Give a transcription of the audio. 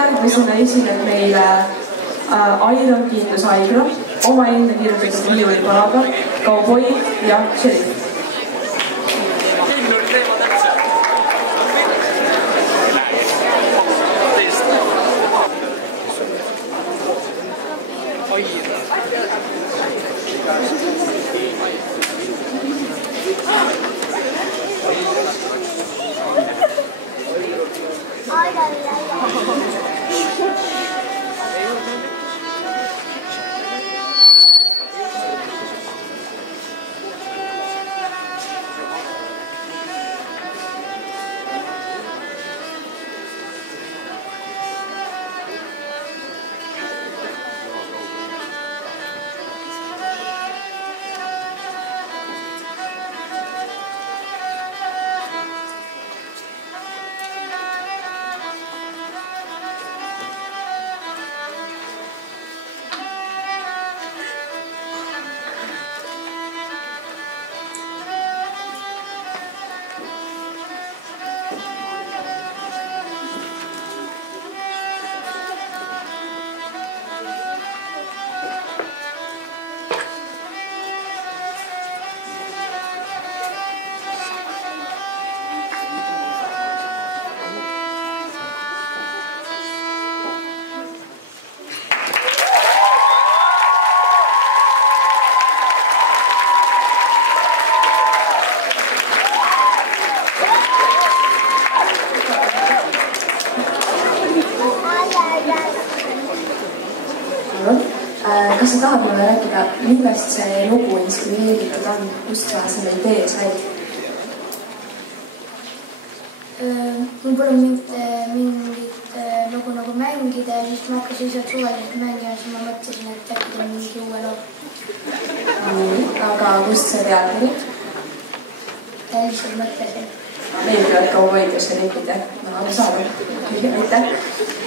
järgmisena esineb meile Aido Kindlusaigla omaenda kirjutatud viiulipalaga Kauboi ja Šerif. Kas sa tahad mulle rääkida, millest see lugu inspireeritud on, kust sa selle idee sai? Mul pole mingit lugu nagu mängida ja siis ma hakkasin lihtsalt suvaliselt mängima, siis ma mõtlesin, et äkki teeme mingi uue loo. Aga kust see teada oli? Lihtsalt mõtlesin. Meeldivad Kauboid ja Šerifid, jah? No, aru saada. Aitäh!